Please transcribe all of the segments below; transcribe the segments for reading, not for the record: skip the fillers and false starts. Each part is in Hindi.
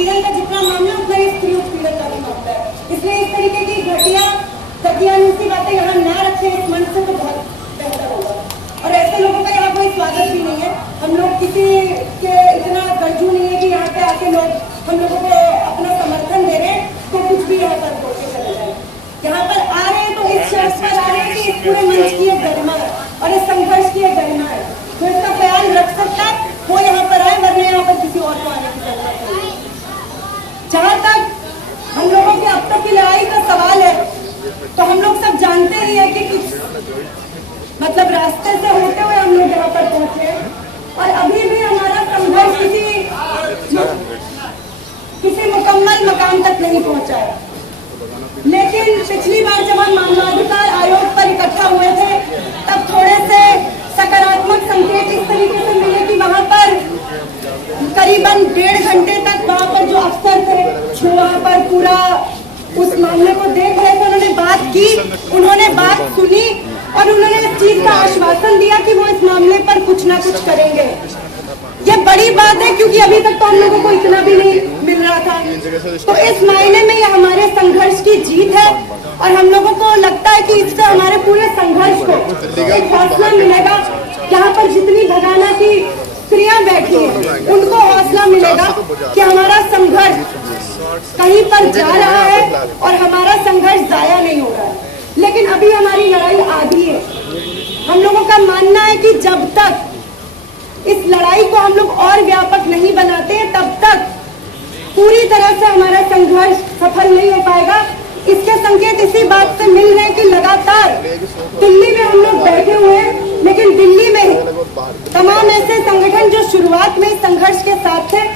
उत्पीड़न का जितना मामला उतना ही स्त्री उत्पीड़न का भी मामला है। इसलिए इस तरीके की घटिया दकियानूसी बातें यहाँ ना रखें इस मंच से तो बहुत बेहतर होगा। और ऐसे लोगों का यहाँ कोई स्वागत भी नहीं है। हम लोग किसी के इतना गरजू नहीं है कि यहाँ पे आके लोग हम लोगों को अपना समर्थन दे रहे हैं तो कुछ भी यहाँ पर बोल के चले जाए। यहाँ पर आ रहे हैं तो इस शर्त पर आ रहे हैं कि इस पूरे मंच की एक गरिमा है और इस संघर्ष की एक गरिमा है, तो इसका ख्याल रख सकता है वो यहाँ पर आए, वरना यहाँ पर किसी और को आने की जरूरत नहीं। जहाँ तक हम लोगों के अब तक की लड़ाई का सवाल है तो हम लोग सब जानते ही है कि कुछ मतलब रास्ते से होते हुए हम लोग यहाँ पर पहुंचे और अभी भी हमारा संघर्ष किसी मुकम्मल मकाम तक नहीं पहुंचा है। लेकिन पिछली बार जब हम मानवाधिकार आयोग पर इकट्ठा हुए थे तब थोड़े से सकारात्मक संकेत इस तरीके से मिले कि वहां पर करीबन 1.5 घंटे तक वहां पर जो अफसर थे जो वहां पर पूरा उस मामले को देख रहे थे, उन्होंने बात की, उन्होंने बात सुनी और उन्होंने इस चीज का आश्वासन दिया कि वो इस मामले पर कुछ ना कुछ करेंगे। ये बड़ी बात है क्योंकि अभी तक तो हम लोगों को इतना भी नहीं मिल रहा था। तो इस मायने में ये हमारे संघर्ष की जीत है और हम लोगों को लगता है कि इससे हमारे पूरे संघर्ष को एक हौसला मिलेगा। यहाँ पर जितनी भगाना की स्त्रियां बैठी हैं उनको हौसला मिलेगा कि हमारा संघर्ष कहीं पर जा रहा है और हमारा संघर्ष जाया नहीं हो रहा है। लेकिन अभी हमारी लड़ाई आधी है। हम लोगों का मानना है कि जब तक इस लड़ाई को हम लोग और व्यापक नहीं बनाते हैं तब तक पूरी तरह से हमारा संघर्ष सफल नहीं हो पाएगा। इसके संकेत इसी बात से मिल रहे हैं कि लगातार दिल्ली में हम लोग बैठे हुए हैं, लेकिन दिल्ली में तमाम ऐसे संगठन जो शुरुआत में संघर्ष के साथ थे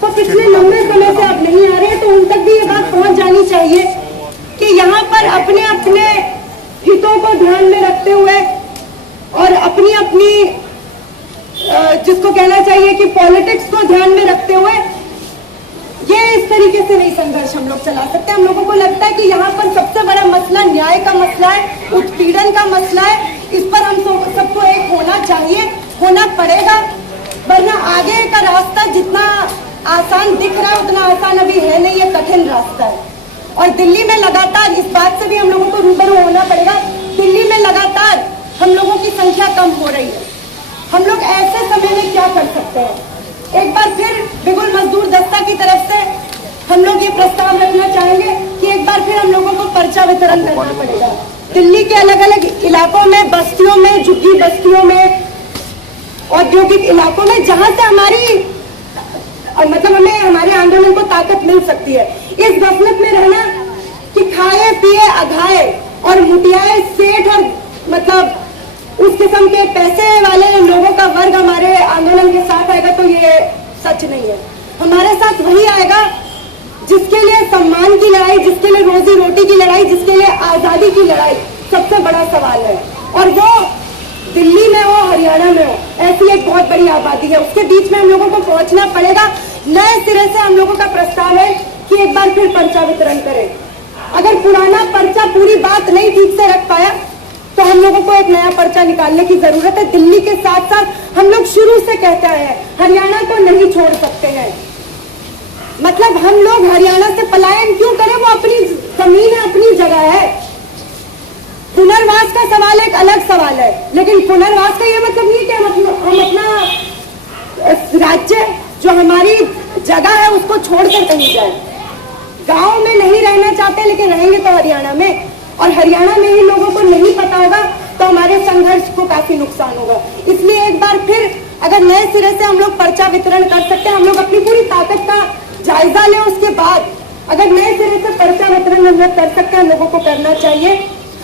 तो पिछले लंबे समय से अब नहीं आ रहे, तो उन तक भी ये बात पहुंच जानी चाहिए कि यहाँ पर अपने अपने हितों को ध्यान में रखते हुए और अपनी अपनी जिसको कहना चाहिए कि पॉलिटिक्स को ध्यान में रखते हुए ये इस तरीके से नहीं संघर्ष हम लोग चला सकते। हम लोगों को लगता है कि यहाँ पर सबसे बड़ा मसला न्याय का मसला है, उत्पीड़न का मसला है। इस पर हम सबको एक होना चाहिए, होना पड़ेगा, वरना आगे का रास्ता जितना आसान दिख रहा है उतना आसान अभी है नहीं, ये कठिन रास्ता है। और दिल्ली में लगातार इस बात से भी हम लोगों को रूबरू होना पड़ेगा, दिल्ली में लगातार हम लोगों की संख्या कम हो रही है। हम लोग ऐसे समय में क्या कर सकते हैं? एक बार फिर बिगुल मजदूर दस्ता की तरफ से हम लोग ये प्रस्ताव रखना चाहेंगे कि एक बार फिर हम लोगों को पर्चा वितरण करना पड़ेगा। दिल्ली के अलग अलग इलाकों में, बस्तियों में, झुग्गी बस्तियों में, औद्योगिक इलाकों में, जहां से हमारी मतलब हमें हमारे आंदोलन को ताकत मिल सकती है। इस गफलत में रहना कि खाए पिए अघाए और मुटियाए सेठ और मतलब उस किस्म के पैसे वाले लोगों का वर्ग हमारे आंदोलन के साथ आएगा तो ये सच नहीं है। हमारे साथ वही आएगा जिसके लिए सम्मान की लड़ाई, जिसके लिए रोजी रोटी की लड़ाई, जिसके लिए आजादी की लड़ाई सबसे बड़ा सवाल है। और वो दिल्ली में हो, हरियाणा में हो, ऐसी एक बहुत बड़ी आबादी है, उसके बीच में हम लोगों को पहुंचना पड़ेगा। नए सिरे से हम लोगों का प्रस्ताव है कि एक बार फिर पर्चा वितरण करें। अगर पुराना पर्चा पूरी बात नहीं ठीक से रख पाया तो हम लोगों को एक नया पर्चा निकालने की जरूरत है। दिल्ली के साथ साथ हम लोग शुरू से कहते आए हैं हरियाणा को नहीं छोड़ सकते हैं। मतलब हम लोग हरियाणा से पलायन क्यों करें? वो अपनी जमीन है, अपनी जगह है। पुनर्वास का सवाल एक अलग सवाल है, लेकिन पुनर्वास का ये मतलब नहीं कि हम अपना राज्य जो हमारी जगह है उसको छोड़कर कहीं जाए। गांव में नहीं रहना चाहते लेकिन रहेंगे तो हरियाणा में, और हरियाणा में ही लोगों को नहीं पता होगा तो हमारे संघर्ष को काफी नुकसान होगा। इसलिए एक बार फिर अगर नए सिरे से हम लोग पर्चा वितरण कर सकते हैं, हम लोग अपनी पूरी ताकत का जायजा लें, उसके बाद अगर नए सिरे से पर्चा वितरण हम लोग कर सकते हैं, लोगों को करना चाहिए।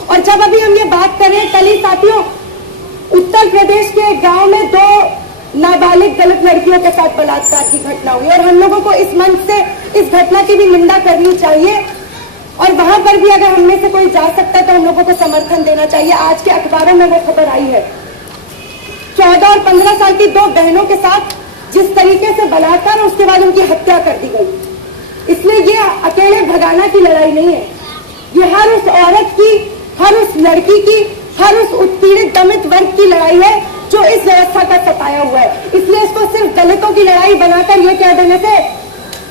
और जब अभी हम ये बात करें, कल ही साथियों उत्तर प्रदेश के एक गांव में 2 नाबालिग दलित लड़कियों के साथ बलात्कार की घटना हुई और हम लोगों को इस मंच से इस घटना की भी निंदा करनी चाहिए। और वहां पर भी अगर हममें से कोई जा सकता है तो हम लोगों को समर्थन देना चाहिए। आज के अखबारों में वो खबर आई है 14 और 15 साल की 2 बहनों के साथ जिस तरीके से बलात्कार और उसके बाद उनकी हत्या कर दी गई। इसलिए ये अकेले भगाना की लड़ाई नहीं है, ये हर उस औरत की, हर उस लड़की की, हर उस उत्पीड़ित दमित वर्ग की लड़ाई है जो इस व्यवस्था का सताया हुआ है। इसलिए इसको सिर्फ दलितों की लड़ाई बनाकर ये कह देने से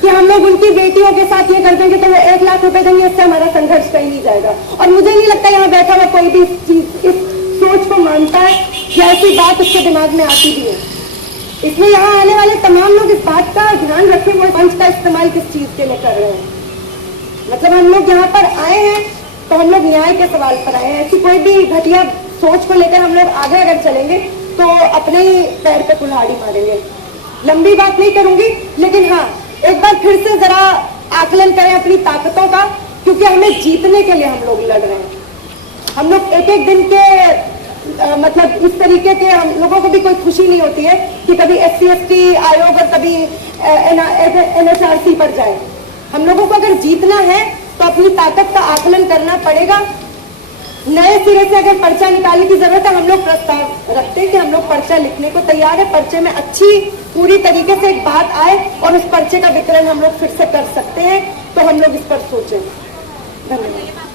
कि हम लोग उनकी बेटियों के साथ ये कर देंगे तो वो 1 लाख रुपए देंगे, इससे हमारा संघर्ष कहीं नहीं जाएगा। और मुझे नहीं लगता यहाँ बैठा हुआ कोई भी इस सोच को मानता है या ऐसी बात उसके दिमाग में आती भी है। इसलिए यहाँ आने वाले तमाम लोग इस बात का ध्यान रखें वो मंच का इस्तेमाल किस चीज के लिए कर रहे हैं। मतलब हम लोग यहाँ पर आए हैं तो हम लोग न्याय के सवाल पर आए हैं। ऐसी कोई भी घटिया सोच को लेकर हम लोग आगे अगर चलेंगे तो अपने ही पैर पे कुल्हाड़ी मारेंगे। लंबी बात नहीं करूंगी, लेकिन हाँ एक बार फिर से जरा आकलन करें अपनी ताकतों का, क्योंकि हमें जीतने के लिए हम लोग लड़ रहे हैं। हम लोग एक एक दिन के मतलब इस तरीके के हम लोगों को भी कोई खुशी नहीं होती है कि कभी SC/ST आयोग और कभी NHRC पर जाए। हम लोगों को अगर जीतना है तो अपनी ताकत का आकलन करना पड़ेगा। नए सिरे से अगर पर्चा निकालने की जरूरत है, हम लोग प्रस्ताव रखते हैं कि हम लोग पर्चा लिखने को तैयार है। पर्चे में अच्छी पूरी तरीके से एक बात आए और उस पर्चे का वितरण हम लोग फिर से कर सकते हैं, तो हम लोग इस पर सोचें। धन्यवाद।